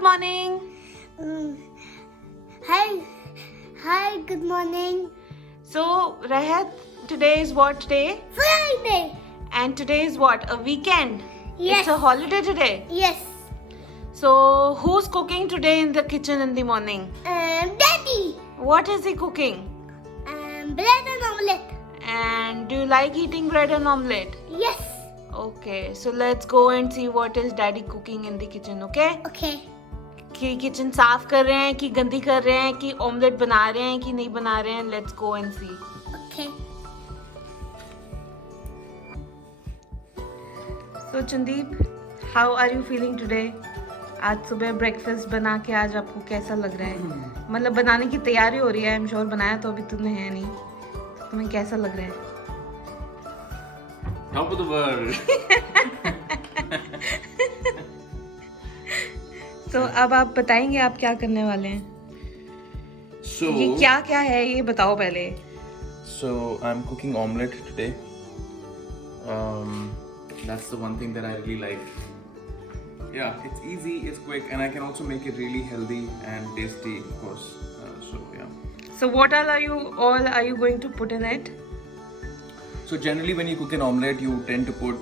good morning. Hi. Hi, good morning. So, Rahat, today is what day? Friday. And today is what? A weekend? Yes. It's a holiday today. Yes. So, who's cooking today in the kitchen in the morning? Daddy. What is he cooking? Bread and omelette. And do you like eating bread and omelette? Yes. Okay, so let's go and see what is daddy cooking in the kitchen, okay? Okay. कि kitchen साफ कर रहे हैं कि गंदी कर रहे हैं कि ऑमलेट बना रहे हैं कि नहीं बना रहे हैं. Let's go and see. Okay. So Chandeep, how are you feeling today? आज सुबह ब्रेकफास्ट बना के आज आपको कैसा लग रहा है? मतलब बनाने की तैयारी हो रही है. आई एम श्योर बनाया तो अभी तुमने है नहीं. तो तुम्हें कैसा लग रहा है? Top of the world. तो अब आप बताएंगे आप क्या करने वाले हैं? So ये क्या क्या है ये बताओ पहले. So I'm cooking omelette today. That's the one thing that I really like. Yeah, it's easy, it's quick, and I can also make it really healthy and tasty, of course. So yeah. So what all are you going to put in it? So generally, when you cook an omelette, you tend to put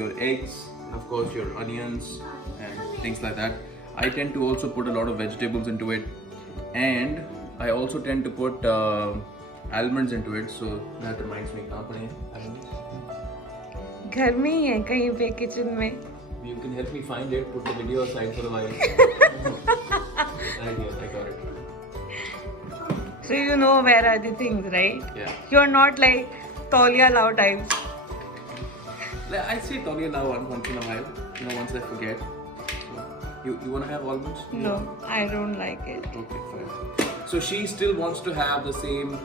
your eggs, of course, your onions, and things like that. I tend to also put a lot of vegetables into it, and I also tend to put almonds into it. So that reminds me, कहाँ पड़े हैं almonds? घर में ही है कहीं पे kitchen में. You can help me find it. Put the video aside for a while. Right here, I got it. So you know where are the things, right? Yeah. You're not like Taulia Lau types. I say Taulia now once in a while. Once I forget. So, you wanna have almonds? No, I don't like it. Okay, fine. So she still wants to have the same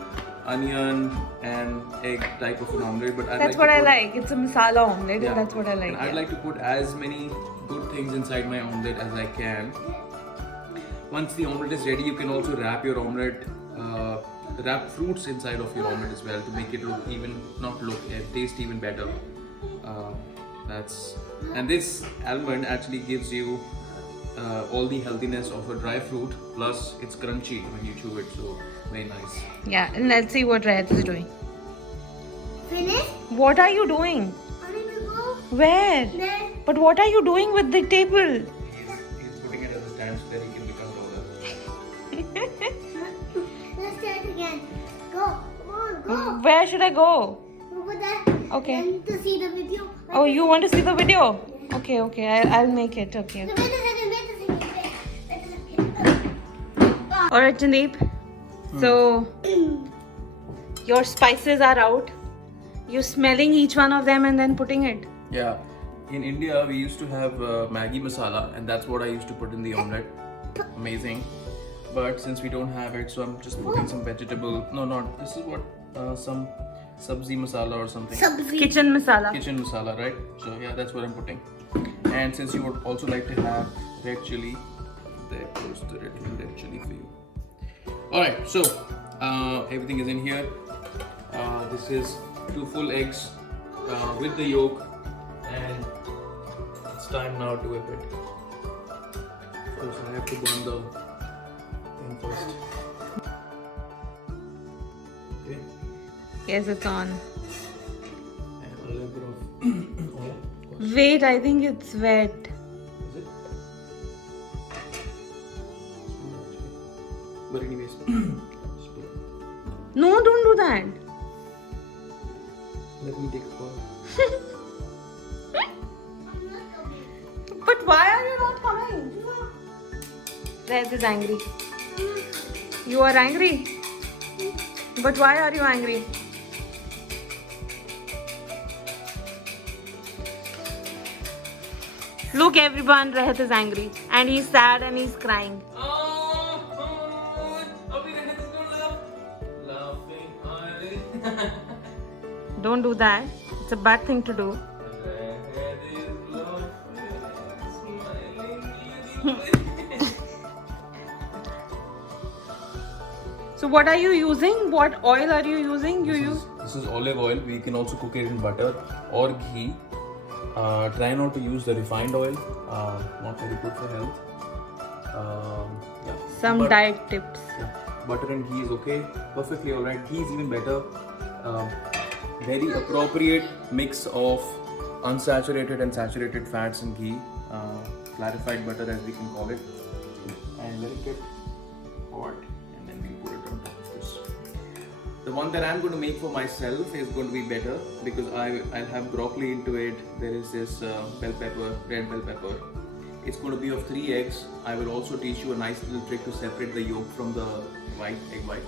onion and egg type of an omelette, but That's what I like. It's a masala omelette, Yeah. and that's what I like. And I'd like to put as many good things inside my omelette as I can. Once the omelette is ready, you can also wrap your omelette, wrap fruits inside of your omelette as well to make it taste even better. And this almond actually gives you all the healthiness of a dry fruit, plus it's crunchy when you chew it, so very nice. Yeah, and let's see what Rahat is doing. Finish? What are you doing? I need to go. Where? There. But what are you doing with the table? He's putting it as a stand so that he can become taller. Let's try it again. Go. Come on, go. Where should I go? Over there. Okay. I need to see the video. Oh, you want to see the video? Okay, I'll make it. Okay. Wait a second. Wait a second. Alright, Chandeep. So, your spices are out. You're smelling each one of them and then putting it. Yeah, in India we used to have Maggi masala, and that's what I used to put in the omelette. Amazing. But since we don't have it, so I'm just putting some vegetable. No, not this is what some sabzi masala or something. Sabzi. Kitchen masala. Kitchen masala, right? So yeah, that's what I'm putting. And since you would also like to have red chili, there goes the red chili for you. Alright, so everything is in here. This is 2 full eggs with the yolk, and it's time now to whip it. Of course, I have to burn the thing first. Okay, Yes, it's on. and a little bit of oil. Of course. Wait, I think it's wet. Is it? But anyways, just put it. No, don't do that. Let me take a call. But why are you not coming? Rahat is angry. You are angry? But why are you angry? Look everyone, Rahat is angry. And he's sad and he's crying. Don't do that. It's a bad thing to do. So what are you using? What oil are you using? This is olive oil. We can also cook it in butter or ghee. Try not to use the refined oil. Not very good for health. Yeah. Some But- diet tips. Yeah. Butter and ghee is okay, perfectly alright. Ghee is even better. Very appropriate mix of unsaturated and saturated fats in ghee. Clarified butter, as we can call it. And let it get hot, and then we put it on top of this. The one that I'm going to make for myself is going to be better because I'll have broccoli into it. There is this bell pepper, red bell pepper. It's going to be of 3 eggs. I will also teach you a nice little trick to separate the yolk from the egg white.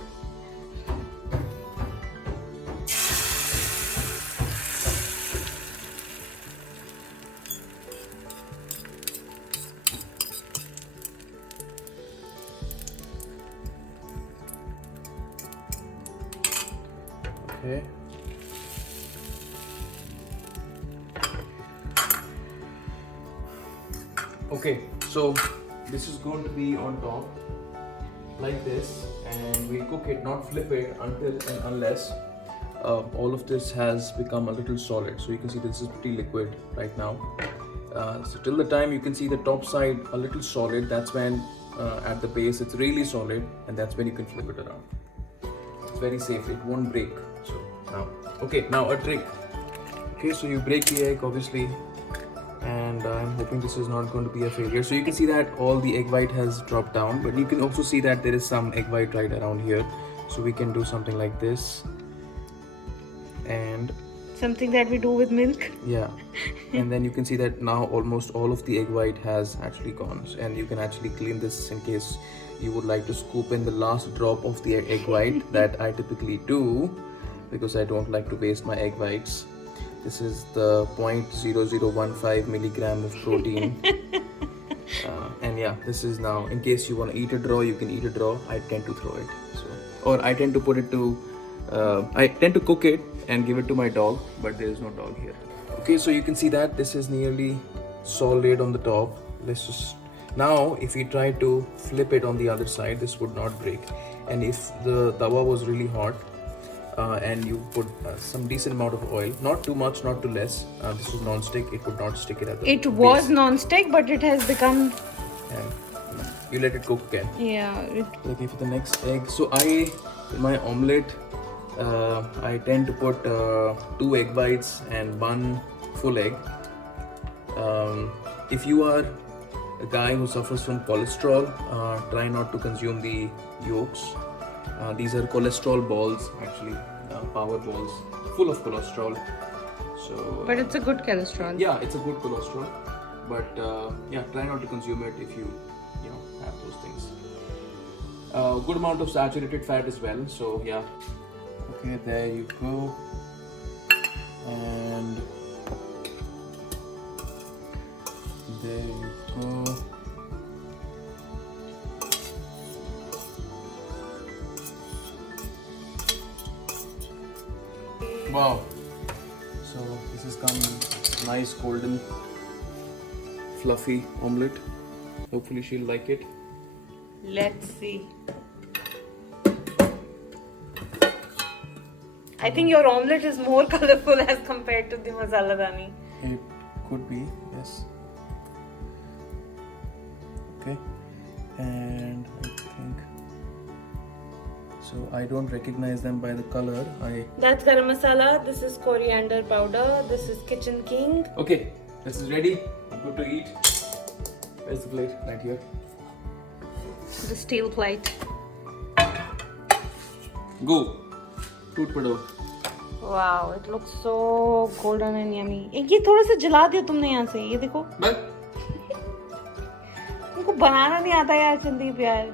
Okay. Okay, so this is going to be on top like this, and we cook it, not flip it until and unless all of this has become a little solid. So you can see this is pretty liquid right now. So till the time you can see the top side a little solid, that's when at the base it's really solid, and that's when you can flip it around. It's very safe, it won't break. So now a trick. Okay, so you break the egg obviously, and I'm hoping this is not going to be a failure. So you can see that all the egg white has dropped down, but you can also see that there is some egg white right around here. So we can do something like this, and Something that we do with milk. yeah, and then you can see that now almost all of the egg white has actually gone, and you can actually clean this in case you would like to scoop in the last drop of the egg white that I typically do because I don't like to waste my egg whites. This is the 0.0015 milligram of protein. And yeah, this is now, in case you want to eat it raw, you can eat it raw. I tend to throw it. Or I tend to put it to, I tend to cook it and give it to my dog, but there is no dog here. Okay, so you can see that this is nearly solid on the top. Let's just, now if we try to flip it on the other side, this would not break. And if the tawa was really hot, and you put some decent amount of oil, not too much, not too less. This is non-stick, it would not stick it at the It base. was non-stick, but it has become, And you let it cook again. yeah. Okay, for the next egg. So in my omelette, I tend to put 2 egg whites and 1 full egg. If you are a guy who suffers from cholesterol, try not to consume the yolks. These are cholesterol balls, actually, power balls, full of cholesterol. So, But it's a good cholesterol. yeah, it's a good cholesterol, but yeah, try not to consume it if you have those things. Good amount of saturated fat as well. So yeah. Okay, there you go. And there you go. Wow. So this has come nice golden fluffy omelette. Hopefully she'll like it. Let's see. I think your omelette is more colorful as compared to the masala dani. It could be, yes. Okay. And I think so I don't recognize them by the color. That's garam masala. This is coriander powder. This is Kitchen King. Okay, this is ready. I'm good to eat. Where's the plate? Right here. The steel plate. Go. Toot pado. Wow, it looks so golden and yummy. एक ये थोड़ा सा जला दिया तुमने यहाँ से, ये देखो. But तुमको बनाना नहीं आता यार संदीप यार.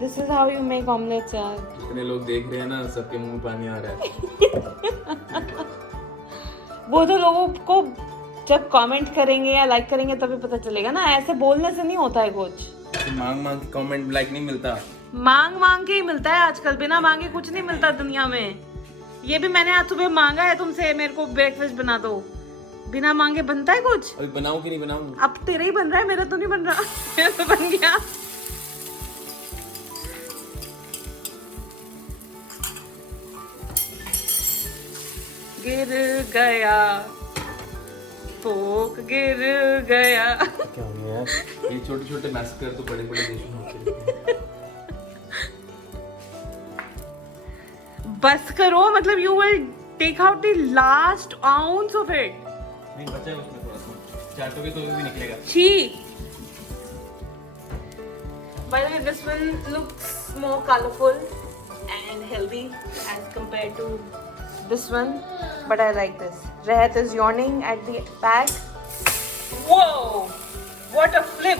This is how you make omelets यार. जितने लोग देख रहे हैं ना, सबके मुंह में पानी आ रहा है. वो तो लोगों को जब कमेंट करेंगे या लाइक करेंगे तभी पता चलेगा ना. ऐसे बोलने से नहीं होता है कुछ. मांग मांग के कमेंट लाइक नहीं मिलता. मांग के ही मिलता है आजकल. बिना मांगे कुछ नहीं मिलता दुनिया में. ये भी मैंने आज सुबह मांगा है तुमसे, मेरे को ब्रेकफास्ट बना दो. बिना मांगे बनता है कुछ? अभी बनाऊं कि नहीं बनाऊं? अब तेरा ही बन रहा है, मेरा तो नहीं बन रहा. मेरा तो बन गया. गिर गया, फोक गिर गया. क्या हो गया यार? ये छोटे छोटे मैसेकर तो बड़े बड़े देशों में होते हैं। बस करो, मतलब you will take out the last ounce of it. नहीं बचा है उसमें थोड़ा सा, चाटोगे तो भी निकलेगा। Chee. By the way, this one looks more colorful and healthy as compared to this one, but I like this. Rehat is yawning at the back. Whoa! What a flip!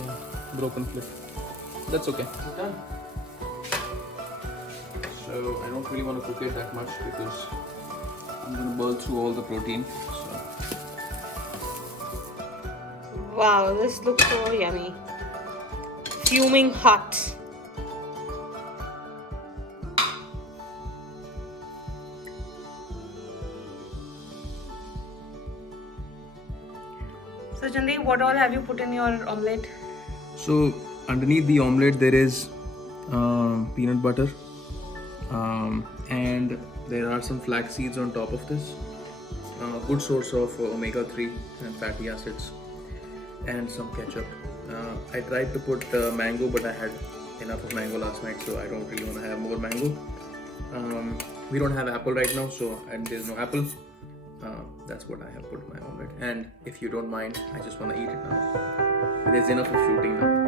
Yeah, broken flip. That's okay. Done. So I don't really want to cook it that much because I'm gonna burn through all the protein. So Wow, this looks so yummy. Fuming hot. So Chandeep, what all have you put in your omelette? So underneath the omelette there is peanut butter, and there are some flax seeds on top of this. Good source of omega-3 and fatty acids, and some ketchup. I tried to put mango, but I had enough of mango last night, so I don't really want to have more mango. We don't have apple right now, and there's no apple. That's what I have put in my omelette. And if you don't mind, I just want to eat it now. There's enough of shooting now.